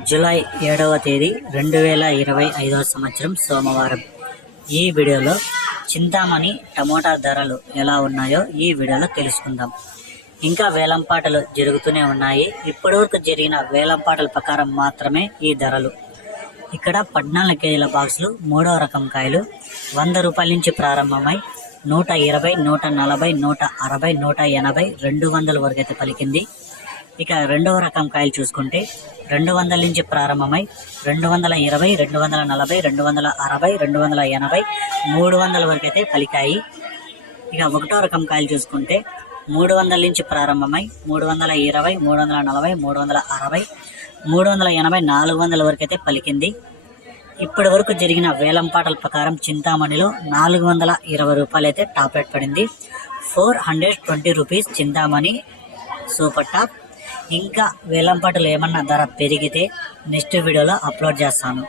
July ఏడవ తేదీ రెండు వేల ఇరవై ఐదవ సంవత్సరం సోమవారం. ఈ వీడియోలో చింతామణి టమోటా ధరలు ఎలా ఉన్నాయో ఈ వీడియోలో తెలుసుకుందాం. ఇంకా వేలంపాటలు జరుగుతూనే ఉన్నాయి. ఇప్పటివరకు జరిగిన వేలంపాటల ప్రకారం మాత్రమే ఈ ధరలు. ఇక్కడ పద్నాలుగు కేజీల బాక్సులు మూడో రకం కాయలు వంద రూపాయల నుంచి ప్రారంభమై నూట ఇరవై నూట నలభై నూట అరవై నూట ఎనభై రెండు వందల వరకు అయితే పలికింది. ఇక రెండవ రకం కాయలు చూసుకుంటే రెండు వందల నుంచి ప్రారంభమై రెండు వందల ఇరవై రెండు వందల నలభై రెండు వందల అరవై రెండు వందల ఎనభై మూడు వందల వరకు అయితే పలికాయి. ఇక ఒకటో రకం కాయలు చూసుకుంటే మూడు వందల నుంచి ప్రారంభమై మూడు వందల ఇరవై మూడు వందల నలభై మూడు వందల అరవై మూడు వందల ఎనభై నాలుగు వందల వరకు అయితే పలికింది. ఇప్పటి వరకు జరిగిన వేలంపాటల ప్రకారం చింతామణిలో నాలుగు వందల ఇరవై రూపాయలు అయితే టాప్ రేట్ పడింది. Four hundred twenty rupees Chintamani super top. ఇంకా వేలంపాటలు ఏమన్నా ధర పెరిగితే నెక్స్ట్ వీడియోలో అప్లోడ్ చేస్తాను.